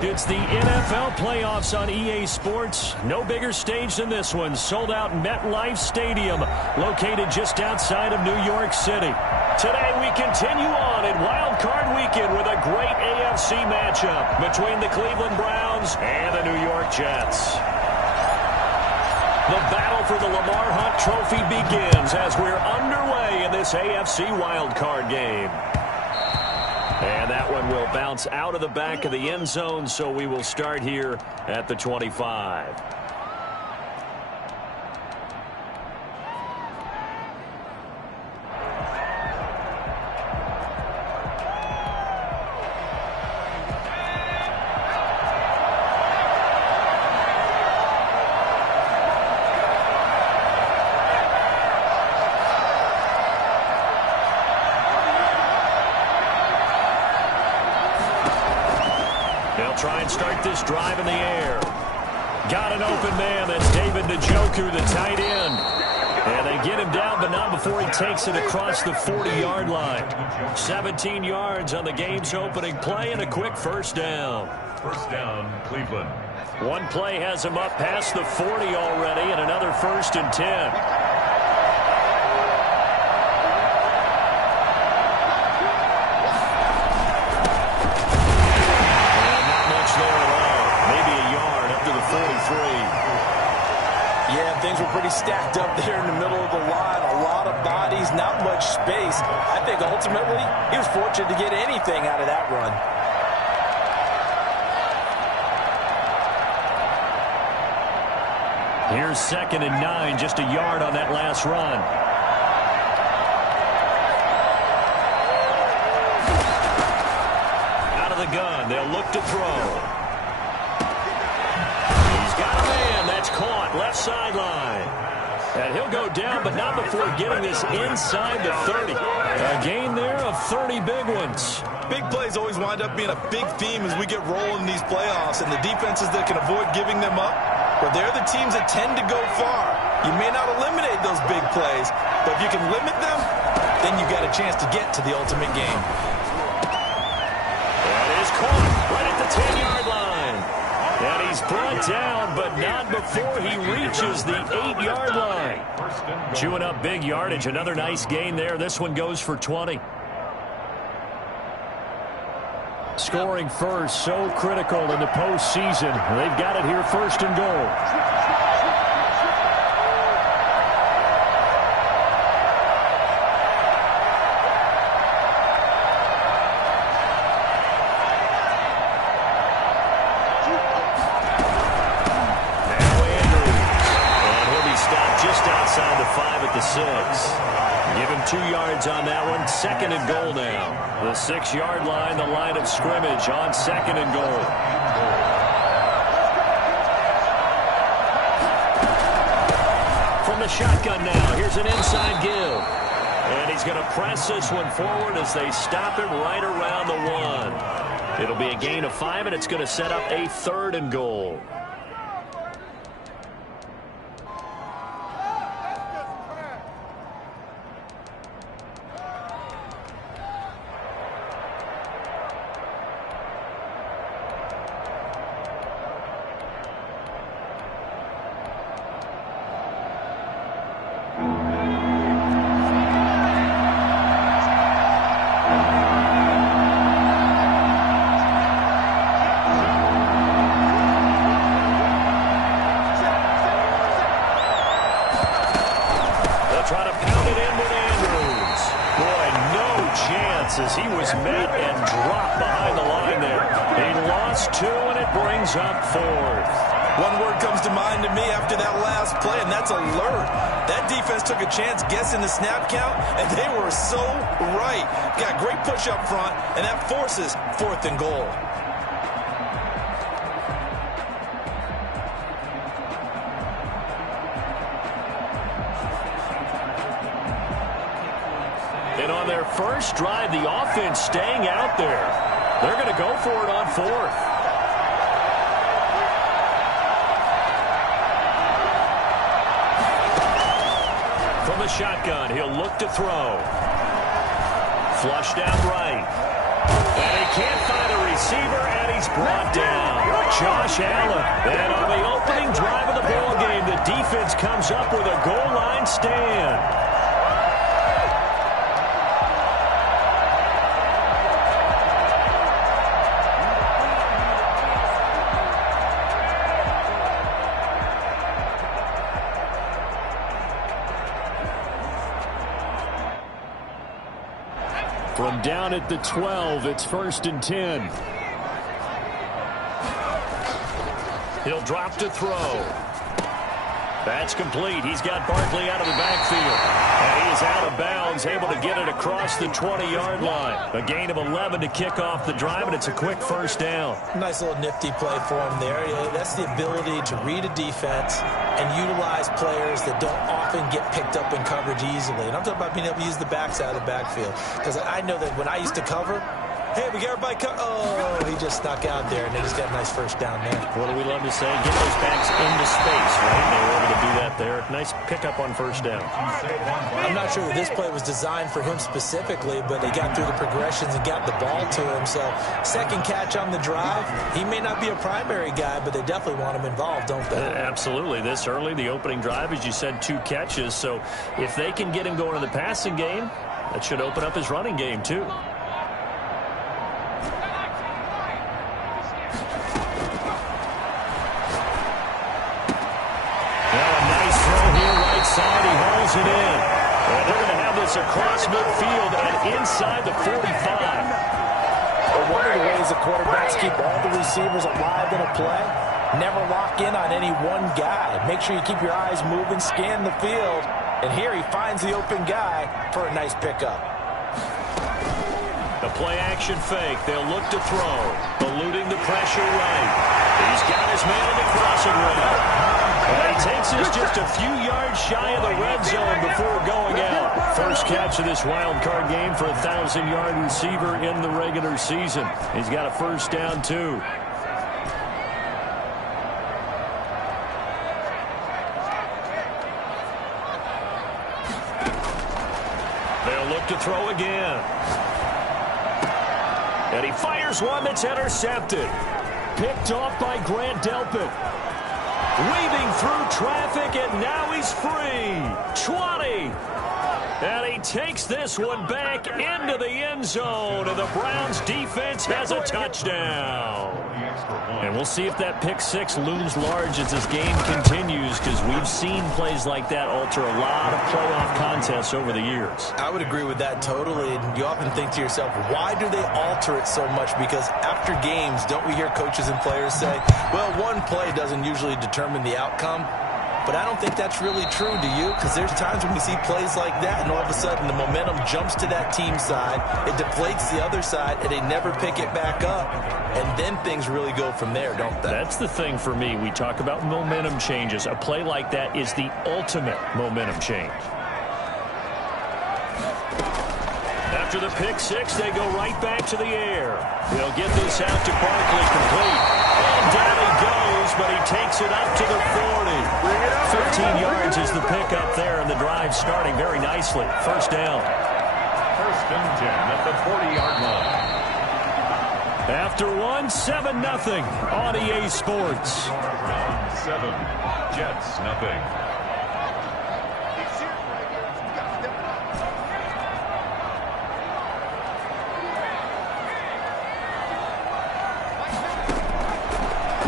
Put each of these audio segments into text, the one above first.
It's the NFL playoffs on EA Sports. No bigger stage than this one. Sold out MetLife Stadium, located just outside of New York City. Today we continue on in Wild Card Weekend with a great AFC matchup between the Cleveland Browns and the New York Jets. The battle for the Lamar Hunt Trophy begins as we're underway in this AFC Wild Card game. And that one will bounce out of the back of the end zone, so we will start here at the 25. Try and start this drive in the air. Got an open man. That's David Njoku, the tight end. And they get him down, but not before he takes it across the 40-yard line. 17 yards on the game's opening play and a quick first down. First down, Cleveland. One play has him up past the 40 already, and another 1st and 10. Yeah, things were pretty stacked up there in the middle of the line. A lot of bodies, not much space. I think ultimately he was fortunate to get anything out of that run. Here's 2nd and 9, just a yard on that last run. Out of the gun, they'll look to throw. That's caught, left sideline. And he'll go down, but not before getting this inside the 30. A gain there of 30 big ones. Big plays always wind up being a big theme as we get rolling in these playoffs, and the defenses that can avoid giving them up, but they're the teams that tend to go far. You may not eliminate those big plays, but if you can limit them, then you got a chance to get to the ultimate game. That is caught right at the 10-yard line. And he's brought down, but not before he reaches the 8-yard line. Chewing up big yardage. Another nice gain there. This one goes for 20. Scoring first, so critical in the postseason. They've got it here, 1st and goal. Give him 2 yards on that one. 2nd and goal now. The 6-yard line, the line of scrimmage on 2nd and goal. From the shotgun now, here's an inside give. And he's going to press this one forward as they stop him right around the 1. It'll be a gain of 5, and it's going to set up a 3rd and goal. As he was met and dropped behind the line there. He lost 2, and it brings up 4th. One word comes to mind to me after that last play, and that's alert. That defense took a chance guessing the snap count, and they were so right. Got great push up front, and that forces 4th and goal. And on their first drive, the offense staying out there. They're going to go for it on 4th. From the shotgun, he'll look to throw. Flush down right. And he can't find a receiver, and he's brought down. Josh Allen. And on the opening drive of the ballgame, the defense comes up with a goal line stand. From down at the 12, it's 1st and 10. He'll drop to throw. That's complete. He's got Barkley out of the backfield. And he is out of bounds, able to get it across the 20-yard line. A gain of 11 to kick off the drive, and it's a quick first down. Nice little nifty play for him there. That's the ability to read a defense and utilize players that don't often get picked up in coverage easily. And I'm talking about being able to use the backs out of the backfield. Because I know that when I used to cover, hey, we got everybody oh, he just snuck out there, and they just got a nice first down there. What do we love to say? Get those backs into space, right? They were able to do that there. Nice pickup on first down. I'm not sure that this play was designed for him specifically, but they got through the progressions and got the ball to him. So second catch on the drive. He may not be a primary guy, but they definitely want him involved, don't they? Absolutely. This early, the opening drive, as you said, 2 catches. So if they can get him going in the passing game, that should open up his running game, too. Side, he hauls it in. And they're going to have this across midfield and inside the 45. But one of the ways the quarterbacks keep all the receivers alive in a play, never lock in on any one guy. Make sure you keep your eyes moving, scan the field. And here he finds the open guy for a nice pickup. The play-action fake. They'll look to throw. Eluding the pressure right. He's got his man in the crossing route. And he takes us just a few yards shy of the red zone before going out. First catch of this wild card game for a 1,000-yard receiver in the regular season. He's got a first down, too. They'll look to throw again. And he fires one that's intercepted. Picked off by Grant Delpit. Weaving through traffic, and now he's free. 20. And he takes this one back into the end zone, and the Browns defense has a touchdown. And we'll see if that pick six looms large as this game continues, because we've seen plays like that alter a lot of playoff contests over the years. I would agree with that totally. And you often think to yourself, why do they alter it so much? Because after games, don't we hear coaches and players say, well, one play doesn't usually determine the outcome. But I don't think that's really true, do you? Because there's times when we see plays like that, and all of a sudden the momentum jumps to that team side, it deflates the other side, and they never pick it back up. And then things really go from there, don't they? That's the thing for me. We talk about momentum changes. A play like that is the ultimate momentum change. After the pick six, they go right back to the air. They'll get this out to Barkley complete. And down he goes, but he takes it up to the 40. 15 yards is the pickup there, and the drive starting very nicely. First down. First and 10 at the 40-yard line. After one, 7-0 on EA Sports. 7, Jets, nothing.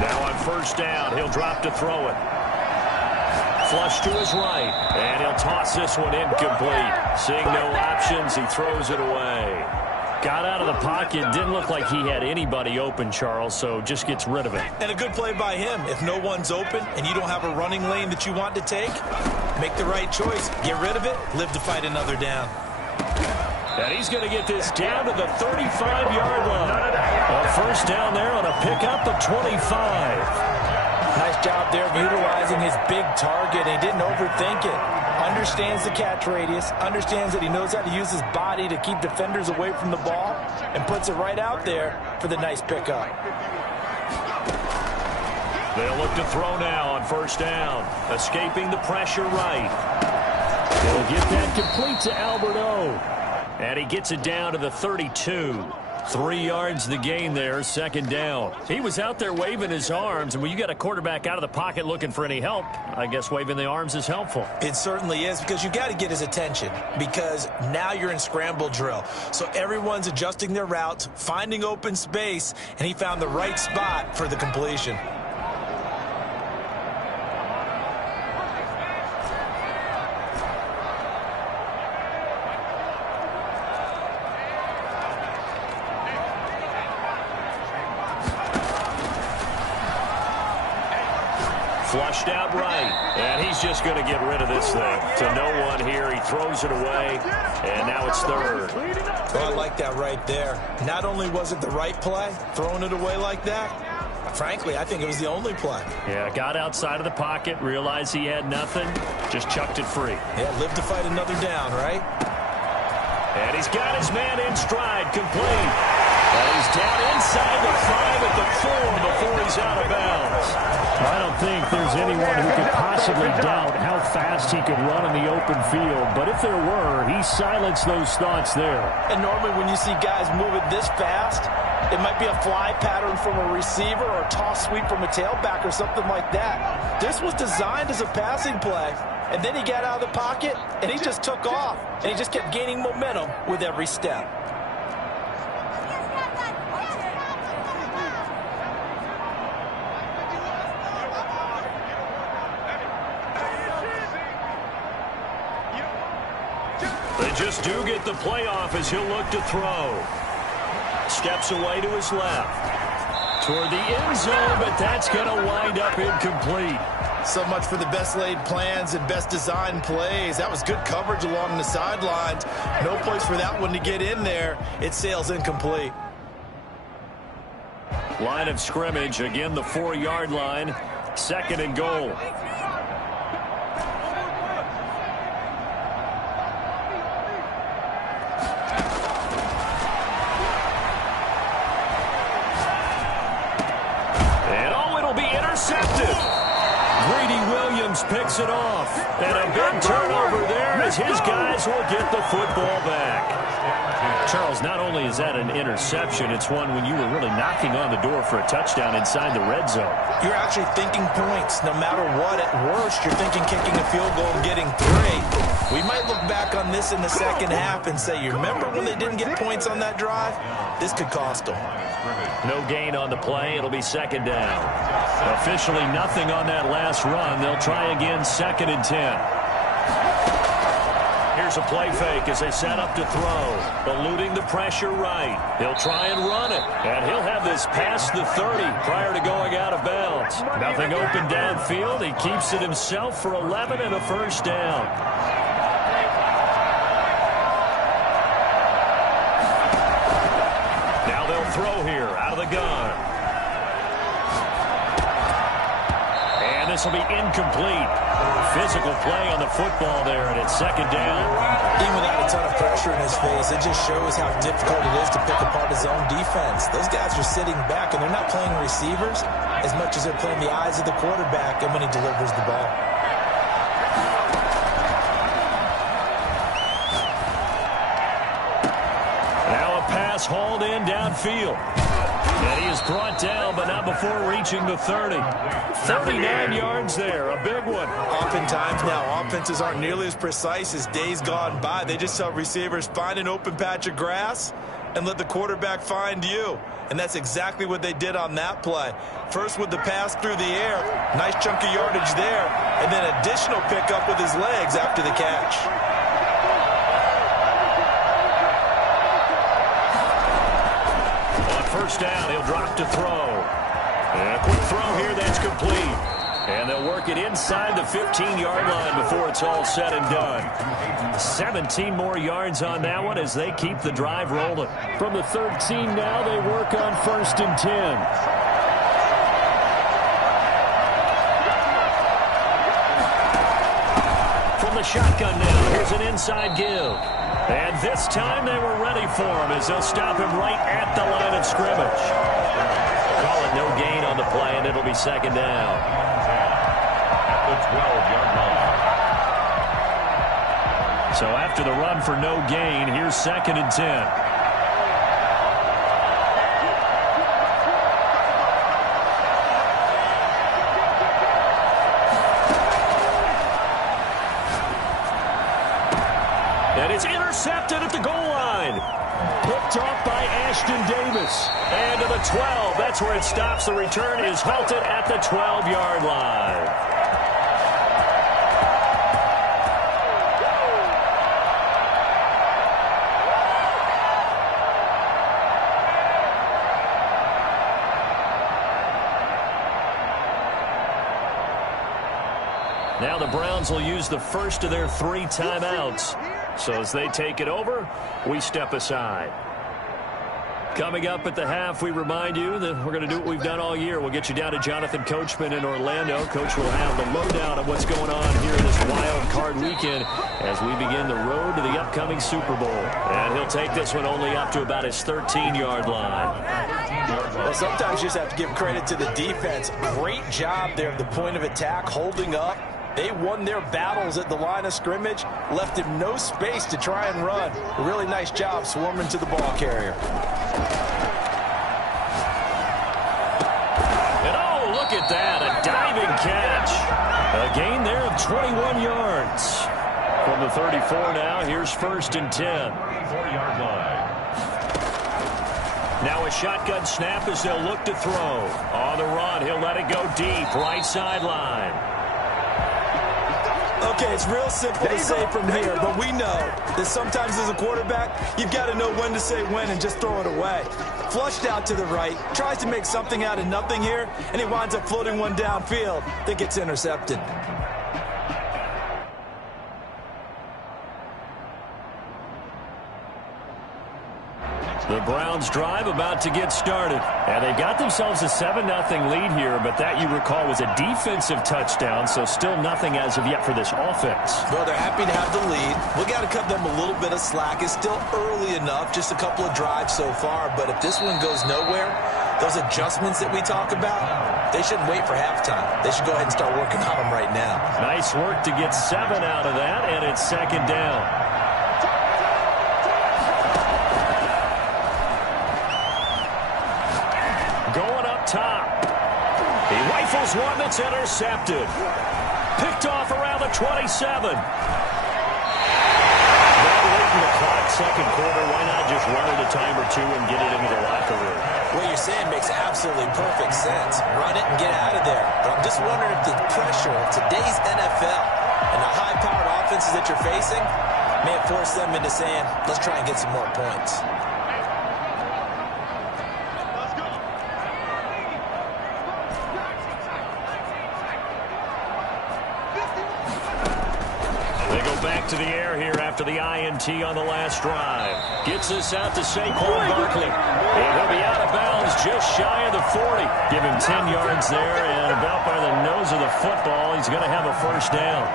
Now on first down, he'll drop to throw it. Flush to his right, and he'll toss this one incomplete. Seeing no options, he throws it away. Got out of the pocket, didn't look like he had anybody open, Charles, so just gets rid of it. And a good play by him. If no one's open and you don't have a running lane that you want to take, make the right choice. Get rid of it, live to fight another down. And he's going to get this down to the 35-yard line. A first down there on a pickup of 25. Nice job there of utilizing his big target. He didn't overthink it. Understands the catch radius, understands that he knows how to use his body to keep defenders away from the ball, and puts it right out there for the nice pickup. They'll look to throw now on first down. Escaping the pressure right. They'll get that complete to Albert O. And he gets it down to the 32. 3 yards the gain there, second down. He was out there waving his arms, and when you got a quarterback out of the pocket looking for any help, I guess waving the arms is helpful. It certainly is, because you got to get his attention, because now you're in scramble drill. So everyone's adjusting their routes, finding open space, and he found the right spot for the completion. Flushed out right, and he's just going to get rid of this thing. To no one here, he throws it away, and now it's third. Oh, I like that right there. Not only was it the right play, throwing it away like that, frankly, I think it was the only play. Yeah, got outside of the pocket, realized he had nothing, just chucked it free. Yeah, live to fight another down, right? And he's got his man in stride, complete. And he's down inside the 5 at the 4 before he's out of bounds. I don't think there's anyone who could possibly doubt how fast he could run in the open field. But if there were, he silenced those thoughts there. And normally when you see guys move it this fast, it might be a fly pattern from a receiver or a toss sweep from a tailback or something like that. This was designed as a passing play. And then he got out of the pocket, and he just took off. And he just kept gaining momentum with every step. They just do get the playoff as he'll look to throw. Steps away to his left. Toward the end zone, but that's going to wind up incomplete. So much for the best laid plans and best designed plays. That was good coverage along the sidelines. No place for that one to get in there. It sails incomplete. Line of scrimmage, again the 4-yard line. Second and goal. Picks it off, and a big turnover there as his guys will get the football back. Charles, not only is that an interception, it's one when you were really knocking on the door for a touchdown inside the red zone. You're actually thinking points. No matter what, at worst, you're thinking kicking a field goal and getting 3. We might look back on this in the second half and say, you remember when they didn't get points on that drive? This could cost them. No gain on the play. It'll be second down. Officially nothing on that last run. They'll try again, second and 10. Here's a play fake as they set up to throw. Eluding the pressure right. He'll try and run it. And he'll have this past the 30 prior to going out of bounds. Nothing open downfield. He keeps it himself for 11 and a first down. Now they'll throw here out of the gun. And this will be incomplete. Physical play on the football there, and it's second down. Even without a ton of pressure in his face, it just shows how difficult it is to pick apart his own defense. Those guys are sitting back, and they're not playing receivers as much as they're playing the eyes of the quarterback and when he delivers the ball. Now a pass hauled in downfield. And he is brought down, but not before reaching the 30. 39 yards there, a big one. Oftentimes now, offenses aren't nearly as precise as days gone by. They just tell receivers, find an open patch of grass and let the quarterback find you. And that's exactly what they did on that play. First with the pass through the air, nice chunk of yardage there, and then additional pickup with his legs after the catch. First down, he'll drop to throw. And a quick throw here, that's complete. And they'll work it inside the 15-yard line before it's all said and done. 17 more yards on that one as they keep the drive rolling. From the 13 now, they work on first and 10. From the shotgun now, here's an inside give. And this time they were ready for him as they'll stop him right at the line of scrimmage. Call it no gain on the play, and it'll be second down. At the 12-yard line. So after the run for no gain, here's second and 10. picked off by Ashton Davis. And to the 12. That's where it stops. The return is halted at the 12-yard line. Now the Browns will use the first of their 3 timeouts. So as they take it over, we step aside. Coming up at the half, we remind you that we're going to do what we've done all year. We'll get you down to Jonathan Coachman in Orlando. Coach will have the lowdown of what's going on here in this wild card weekend as we begin the road to the upcoming Super Bowl. And he'll take this one only up to about his 13-yard line. Well, sometimes you just have to give credit to the defense. Great job there at the point of attack, holding up. They won their battles at the line of scrimmage, left him no space to try and run. A really nice job swarming to the ball carrier. And oh, look at that, a diving catch. A gain there of 21 yards. From the 34 now, here's 1st and 10. 34-yard line. Now a shotgun snap as they'll look to throw. On the run, he'll let it go deep, right sideline. Okay, it's real simple to say from here, but we know that sometimes as a quarterback, you've got to know when to say when and just throw it away. Flushed out to the right, tries to make something out of nothing here, and he winds up floating one downfield that gets intercepted. The Browns drive about to get started. And they've got themselves a 7-0 lead here, but that, you recall, was a defensive touchdown, so still nothing as of yet for this offense. Well, they're happy to have the lead. We got to cut them a little bit of slack. It's still early enough, just a couple of drives so far, but if this one goes nowhere, those adjustments that we talk about, they shouldn't wait for halftime. They should go ahead and start working on them right now. Nice work to get 7 out of that, and it's 2nd down. Going up top. He rifles one that's intercepted. Picked off around the 27. Now waiting the clock, 2nd quarter. Why not just run it a time or two and get it into the locker room? What you're saying makes absolutely perfect sense. Run it and get out of there. But I'm just wondering if the pressure of today's NFL and the high-powered offenses that you're facing may have forced them into saying, let's try and get some more points. To the air here after the INT on the last drive. Gets this out to Saquon Barkley. And he'll be out of bounds just shy of the 40. Give him 10 yards there, and about by the nose of the football, he's going to have a 1st down.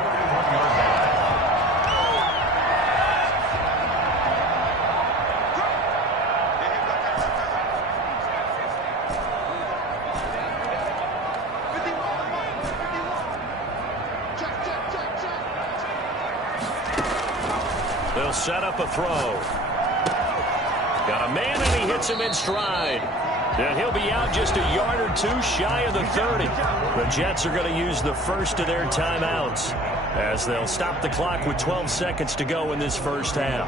They'll set up a throw. Got a man, and he hits him in stride. And he'll be out just a yard or two shy of the 30. The Jets are going to use the first of their timeouts as they'll stop the clock with 12 seconds to go in this first half.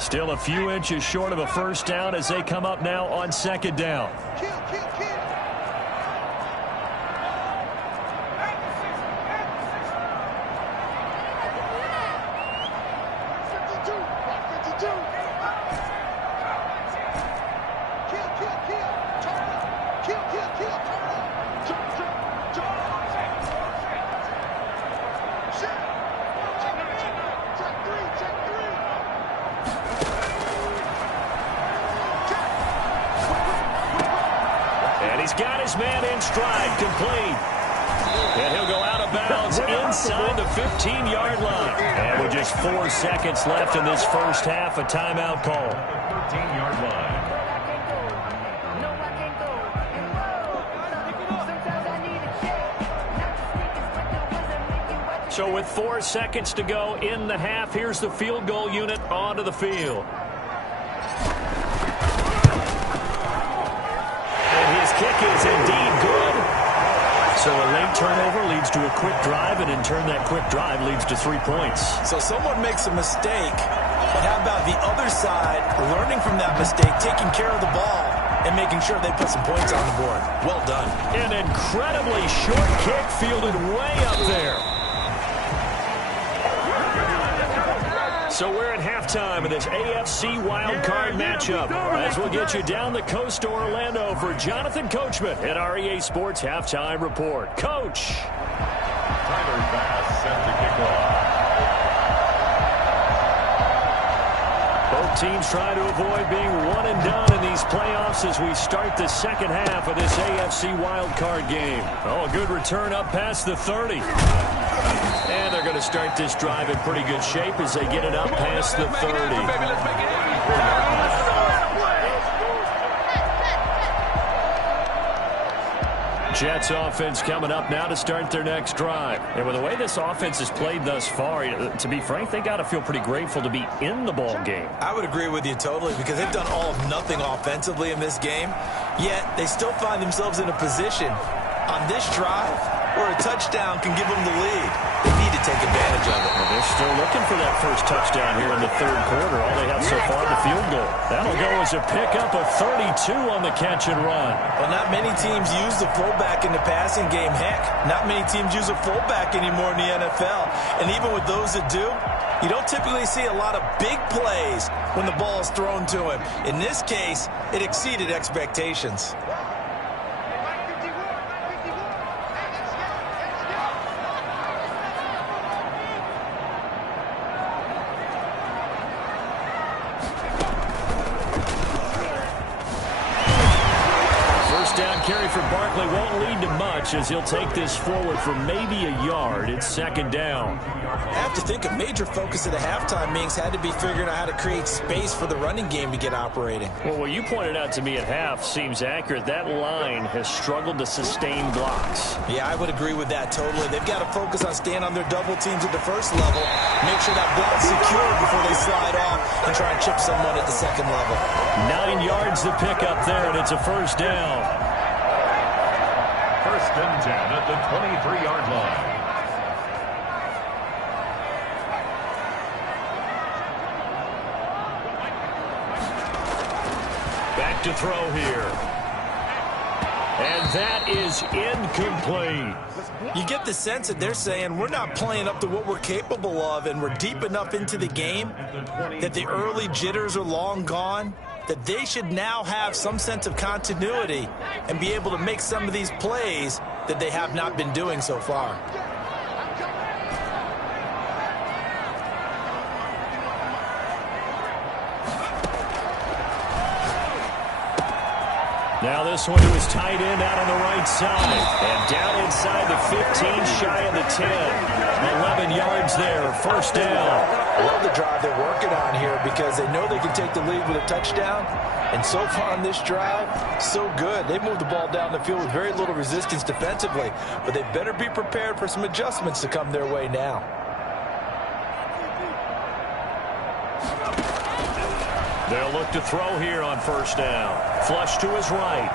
Still a few inches short of a 1st down as they come up now on 2nd down. Got his man in stride, complete. And he'll go out of bounds inside the 15-yard line. And with just 4 seconds left in this first half, a timeout call. 13-yard line. So with 4 seconds to go in the half, here's the field goal unit onto the field. Kick is indeed good. So So a late turnover leads to a quick drive, and in turn that quick drive leads to 3 points. So someone makes a mistake, but how about the other side learning from that mistake, taking care of the ball, and making sure they put some points on the board? Well done. An incredibly short kick fielded way up there. So we're at halftime of this AFC wildcard matchup, as we'll get you down the coast to Orlando for Jonathan Coachman at our EA Sports Halftime Report. Coach. Tyler Bass set to kick off. Both teams try to avoid being one and done in these playoffs as we start the second half of this AFC wildcard game. Oh, a good return up past the 30. And they're going to start this drive in pretty good shape as they get it up past the 30. Jets offense coming up now to start their next drive. And with the way this offense has played thus far, to be frank, they got to feel pretty grateful to be in the ball game. I would agree with you totally, because they've done all of nothing offensively in this game, yet they still find themselves in a position on this drive where a touchdown can give them the lead. They need to take advantage of it. Well, they're still looking for that first touchdown here in the third quarter. All they have so far, the field goal. That'll go as a pickup of 32 on the catch and run. Well, not many teams use the fullback in the passing game. Heck, not many teams use a fullback anymore in the NFL. And even with those that do, you don't typically see a lot of big plays when the ball is thrown to him. In this case, it exceeded expectations. Carry for Barkley won't lead to much as he'll take this forward for maybe a yard. It's second down. I have to think a major focus at the halftime meetings had to be figuring out how to create space for the running game to get operating. Well, what you pointed out to me at half seems accurate. That line has struggled to sustain blocks. Yeah, I would agree with that totally. They've got to focus on staying on their double teams at the first level, make sure that block's secure before they slide off and try and chip someone at the second level. 9 yards to pick up there, and it's a first down. First and 10 at the 23-yard line. Back to throw here. And that is incomplete. You get the sense that they're saying we're not playing up to what we're capable of, and we're deep enough into the game that the early jitters are long gone, that they should now have some sense of continuity and be able to make some of these plays that they have not been doing so far. Now this one to his tight end out on the right side. And down inside the 15, shy of the 10. 11 yards there, first down. I love the drive they're working on here because they know they can take the lead with a touchdown. And so far on this drive, so good. They moved the ball down the field with very little resistance defensively. But they better be prepared for some adjustments to come their way now. They'll look to throw here on first down. Flush to his right.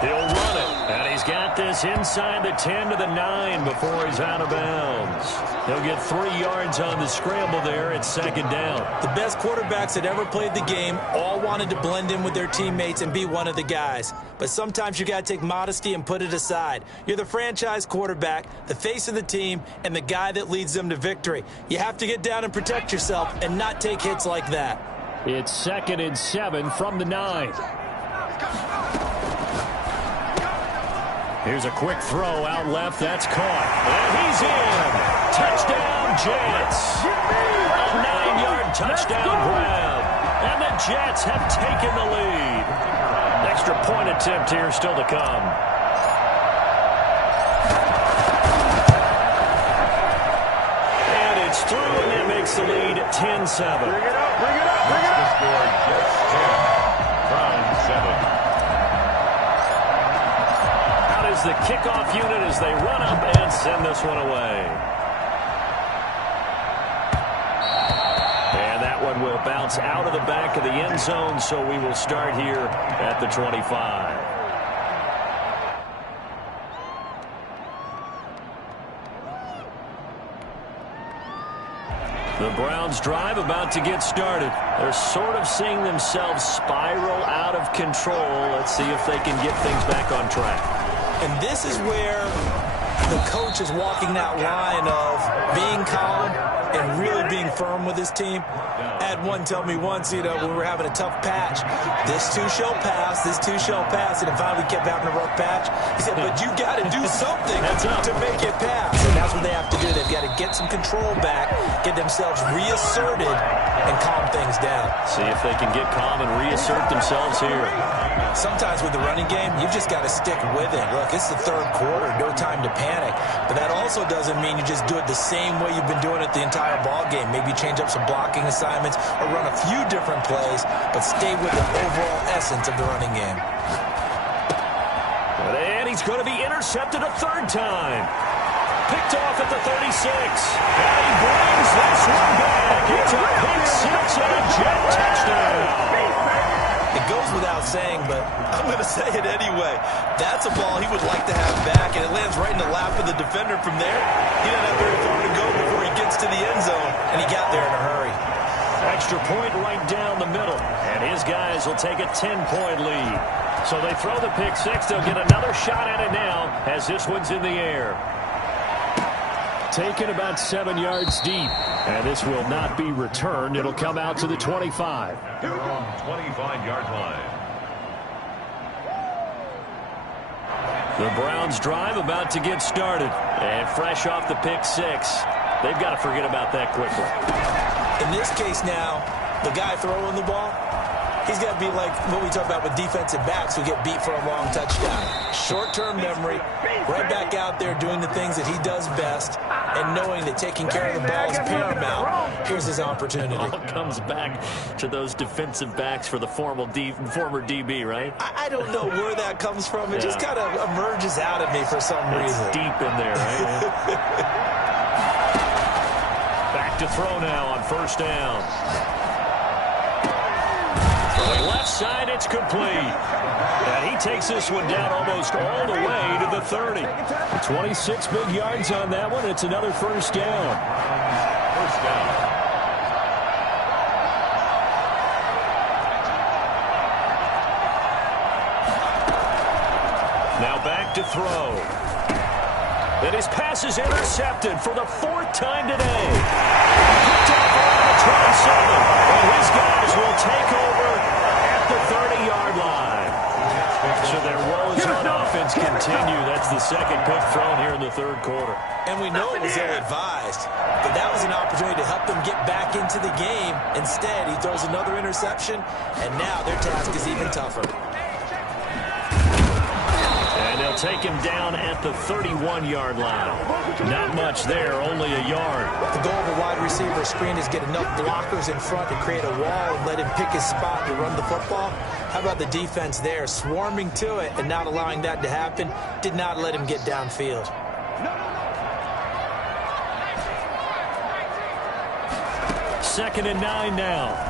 He'll run it. And he's got this inside the 10 to the 9 before he's out of bounds. He'll get 3 yards on the scramble there at second down. The best quarterbacks that ever played the game all wanted to blend in with their teammates and be one of the guys. But sometimes you got to take modesty and put it aside. You're the franchise quarterback, the face of the team, and the guy that leads them to victory. You have to get down and protect yourself and not take hits like that. It's 2nd and 7 from the 9. Here's a quick throw out left. That's caught. And he's in. Touchdown, Jets. A 9-yard touchdown grab. And the Jets have taken the lead. Extra point attempt here still to come. And it's through, and that makes the lead 10-7. Bring it up, bring it up, bring it up. The score, Jets 10, Browns 7. Is the kickoff unit as they run up and send this one away. And that one will bounce out of the back of the end zone, so we will start here at the 25. The Browns drive about to get started. They're sort of seeing themselves spiral out of control. Let's see if they can get things back on track. And this is where the coach is walking that line of being calm and really being firm with his team. I had one tell me once, when we were having a tough patch, this too shall pass, this too shall pass. And finally we kept having a rough patch. He said, but you got to do something to make it pass. And that's what they have to do. They've got to get some control back, get themselves reasserted, and calm things down. See if they can get calm and reassert themselves here. Sometimes with the running game, you've just got to stick with it. Look, it's the third quarter, no time to panic. But that also doesn't mean you just do it the same way you've been doing it the entire ball game. Maybe change up some blocking assignments or run a few different plays, but stay with the overall essence of the running game. And he's going to be intercepted a third time. Picked off at the 36. And he brings this one back. It's a pick six and a jet touchdown. It goes without saying, but I'm going to say it anyway. That's a ball he would like to have back, and it lands right in the lap of the defender from there. He doesn't have very far to go before he gets to the end zone, and he got there in a hurry. Extra point right down the middle, and his guys will take a 10-point lead. So they throw the pick six. They'll get another shot at it now as this one's in the air. Taken about 7 yards deep, and this will not be returned. It'll come out to the 25. They're on 25-yard line. The Browns drive about to get started, and fresh off the pick six, they've got to forget about that quickly. In this case now, the guy throwing the ball, he's got to be like what we talk about with defensive backs who get beat for a long touchdown. Short-term memory, right back out there doing the things that he does best, and knowing that taking care of the ball is paramount. Here's his opportunity. It all comes back to those defensive backs for the former DB, right? I don't know where that comes from. It just kind of emerges out of me for some reason. It's deep in there, right? Back to throw now on first down. Throwing left side, it's complete. And he takes this one down almost all the way to the 30. 26 big yards on that one. It's another first down. First down. Now back to throw. And his pass is intercepted for the fourth time today. Picked off around the 27. And his guys will take over at the 30-yard line. So their woes on offense continue. That's the second pick thrown here in the third quarter. And we know it was ill-advised, but that was an opportunity to help them get back into the game. Instead, he throws another interception, and now their task is even tougher. And they'll take him down at the 31-yard line. Not much there, only a yard. The goal of a wide receiver screen is get enough blockers in front to create a wall and let him pick his spot to run the football. How about the defense there, swarming to it and not allowing that to happen? Did not let him get downfield. Second and 9 now.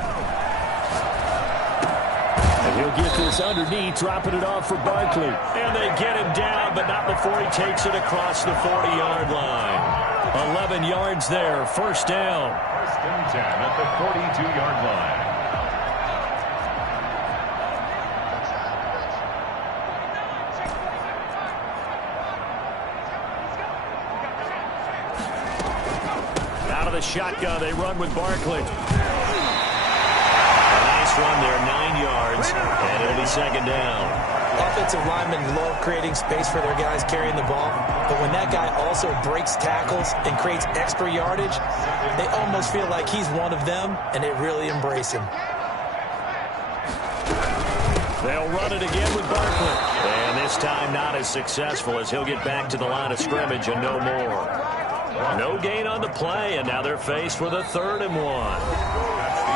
And he'll get this underneath, dropping it off for Barkley. And they get him down, but not before he takes it across the 40-yard line. 11 yards there, first down. First and 10 at the 42-yard line. Out of the shotgun, they run with Barkley. Run there, 9 yards, and it'll be second down. Offensive linemen love creating space for their guys carrying the ball, but when that guy also breaks tackles and creates extra yardage, they almost feel like he's one of them, and they really embrace him. They'll run it again with Barkley, and this time not as successful as he'll get back to the line of scrimmage and no more. No gain on the play, and now they're faced with a 3rd and 1.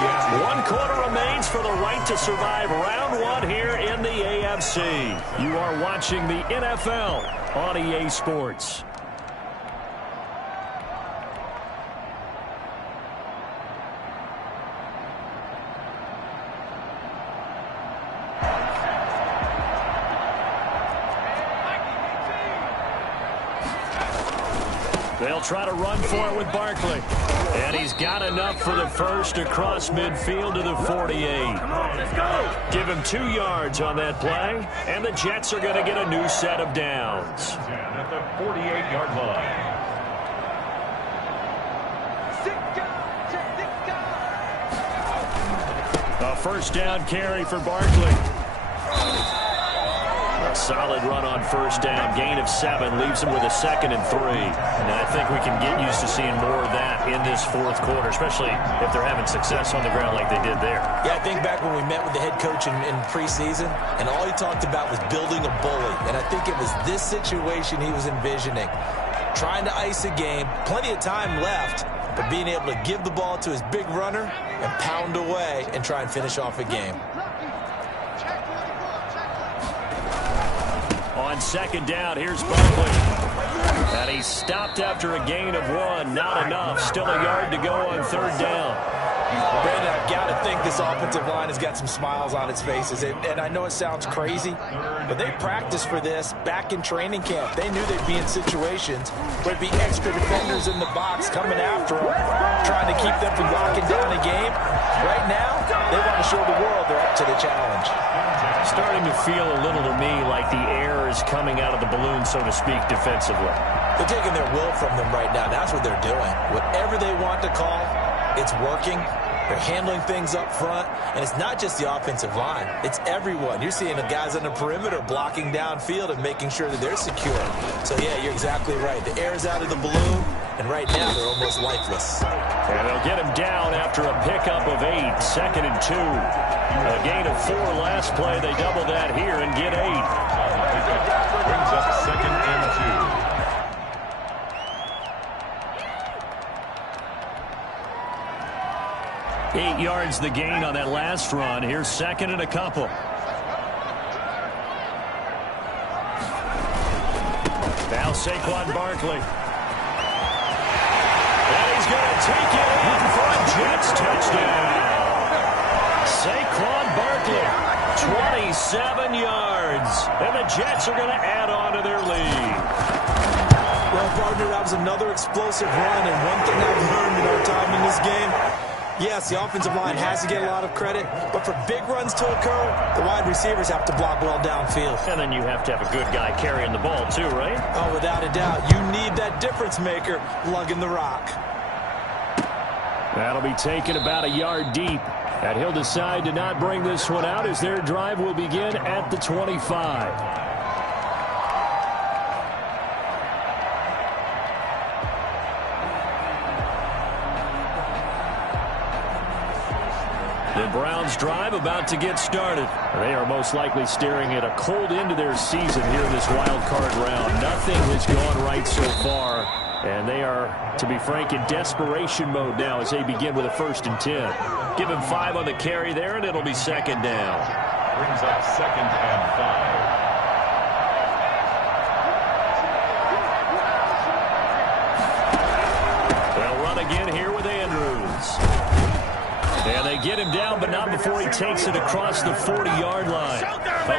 1 quarter remains for the right to survive round 1 here in the AFC. You are watching the NFL on EA Sports. They'll try to run for it with Barkley. And he's got enough for the first across midfield to the 48. Come on, let's go. Give him 2 yards on that play, and the Jets are going to get a new set of downs. At the 48-yard line. A first down carry for Barkley. A solid run on first down. Gain of 7 leaves him with a 2nd and 3. And I think we can get used to seeing more of that in this fourth quarter, especially if they're having success on the ground like they did there. Yeah, I think back when we met with the head coach in preseason, and all he talked about was building a bully. And I think it was this situation he was envisioning. Trying to ice a game, plenty of time left, but being able to give the ball to his big runner and pound away and try and finish off a game. On second down, here's Barkley. And he's stopped after a gain of 1. Not enough. Still a yard to go on third down. Brandon, I've got to think this offensive line has got some smiles on its faces. And I know it sounds crazy, but they practiced for this back in training camp. They knew they'd be in situations where it'd be extra defenders in the box coming after them, trying to keep them from locking down a game. Right now, they want to show the world they're up to the challenge. Starting to feel a little to me like the air is coming out of the balloon, so to speak, defensively. They're taking their will from them right now. That's what they're doing. Whatever they want to call, it's working. They're handling things up front, and it's not just the offensive line. It's everyone. You're seeing the guys on the perimeter blocking downfield and making sure that they're secure. So, yeah, you're exactly right. The air's out of the balloon, and right now they're almost lifeless. And they'll get him down after a pickup of 8, 2nd and 2. A gain of 4 last play. They double that here and get 8. Brings up 2nd and 2. 8 yards the gain on that last run. Here's 2nd and a couple. Now Saquon Barkley. And he's going to take it in for a Jets touchdown. Saquon Barkley, 27 yards. And the Jets are going to add on to their lead. Well, partner, that was another explosive run, and one thing I've learned in our time in this game, yes, the offensive line has to get a lot of credit, but for big runs to occur, the wide receivers have to block well downfield. And then you have to have a good guy carrying the ball too, right? Oh, without a doubt. You need that difference maker lugging the rock. That'll be taken about a yard deep. And he'll decide to not bring this one out as their drive will begin at the 25. The Browns' drive about to get started. They are most likely staring at a cold end to their season here in this wild card round. Nothing has gone right so far, and they are, to be frank, in desperation mode now as they begin with a 1st and 10. Give him 5 on the carry there, and it'll be 2nd down. Brings up 2nd and 5. They'll run again here with Andrews. And they get him down, but not before he takes it across the 40-yard line.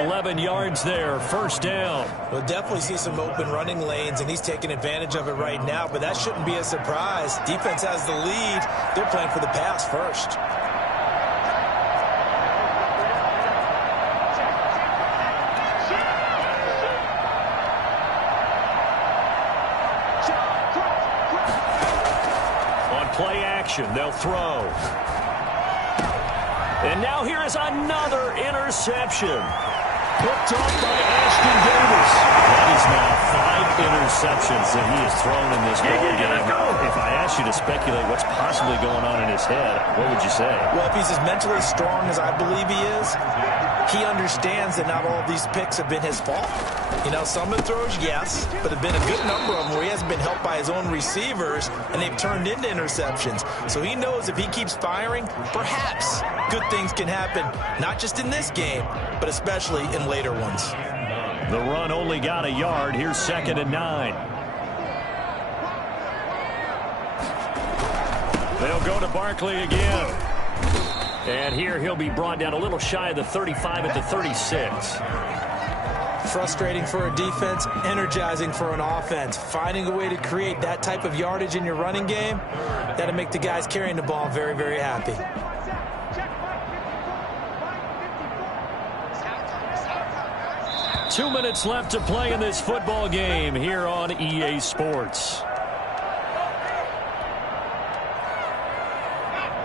11 yards there, 1st down. We'll definitely see some open running lanes, and he's taking advantage of it right now, but that shouldn't be a surprise. Defense has the lead. They're playing for the pass first. On play action, they'll throw. And now here is another interception. Picked off by Ashton Davis. That is now 5 interceptions that he has thrown in this ball game. If I asked you to speculate what's possibly going on in his head, what would you say? Well, if he's as mentally strong as I believe he is, he understands that not all of these picks have been his fault. You know, some of the throws, yes, but there have been a good number of them where he hasn't been helped by his own receivers, and they've turned into interceptions. So he knows if he keeps firing, perhaps good things can happen, not just in this game, but especially in later ones. The run only got a yard. Here's 2nd and 9. They'll go to Barkley again. And here he'll be brought down a little shy of the 35 at the 36. Frustrating for a defense, energizing for an offense. Finding a way to create that type of yardage in your running game, that'll make the guys carrying the ball very, very happy. Two minutes left to play in this football game here on EA Sports.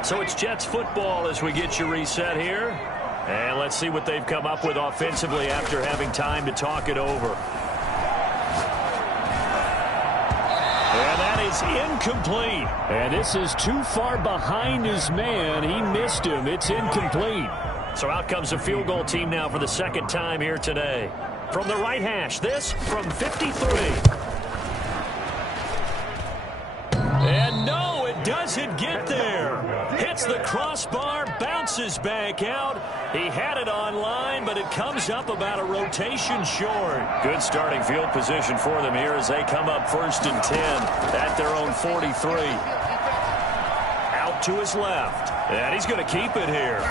So it's Jets football as we get you reset here. And let's see what they've come up with offensively after having time to talk it over. And that is incomplete. And this is too far behind his man. He missed him. It's incomplete. So out comes the field goal team now for the second time here today. From the right hash, this from 53. And no, it doesn't get there. Hits the crossbar, bounces back out. He had it on line, but it comes up about a rotation short. Good starting field position for them here as they come up 1st and 10 at their own 43. Out to his left, and he's going to keep it here.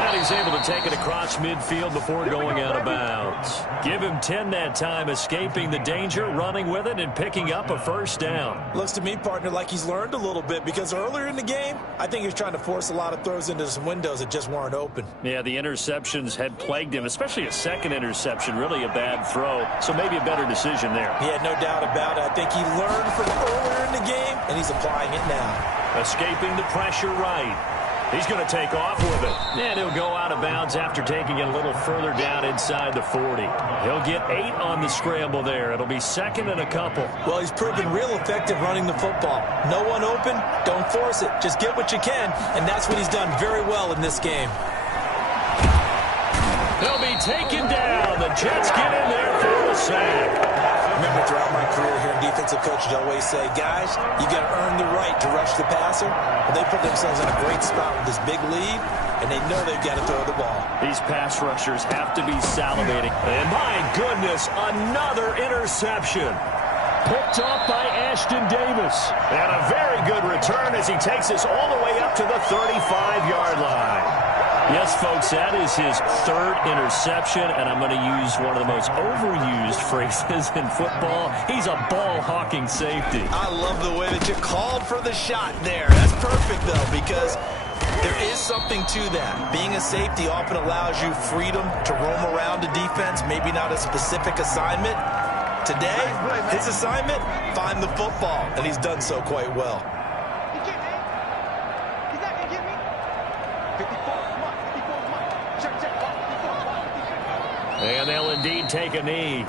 And he's able to take it across midfield before going out of bounds. Give him 10 that time, escaping the danger, running with it, and picking up a first down. Looks to me, partner, like he's learned a little bit because earlier in the game, I think he was trying to force a lot of throws into some windows that just weren't open. Yeah, the interceptions had plagued him, especially a second interception, really a bad throw. So maybe a better decision there. Yeah, no doubt about it. I think he learned from earlier in the game, and he's applying it now. Escaping the pressure right. He's going to take off with it. And he'll go out of bounds after taking it a little further down inside the 40. He'll get 8 on the scramble there. It'll be second and a couple. Well, he's proven real effective running the football. No one open, don't force it. Just get what you can, and that's what he's done very well in this game. He'll be taken down. The Jets get in there for the sack. Remember, throughout my career here in defensive coaches always say, guys, you got to earn the right to rush the passer. But they put themselves in a great spot with this big lead, and they know they've got to throw the ball. These pass rushers have to be salivating. And my goodness, another interception. Picked off by Ashton Davis. And a very good return as he takes this all the way up to the 35-yard line. Yes, folks, that is his 3rd interception, and I'm going to use one of the most overused phrases in football. He's a ball-hawking safety. I love the way that you called for the shot there. That's perfect, though, because there is something to that. Being a safety often allows you freedom to roam around a defense, maybe not a specific assignment. Today, his assignment, find the football, and he's done so quite well. And they'll indeed take a knee.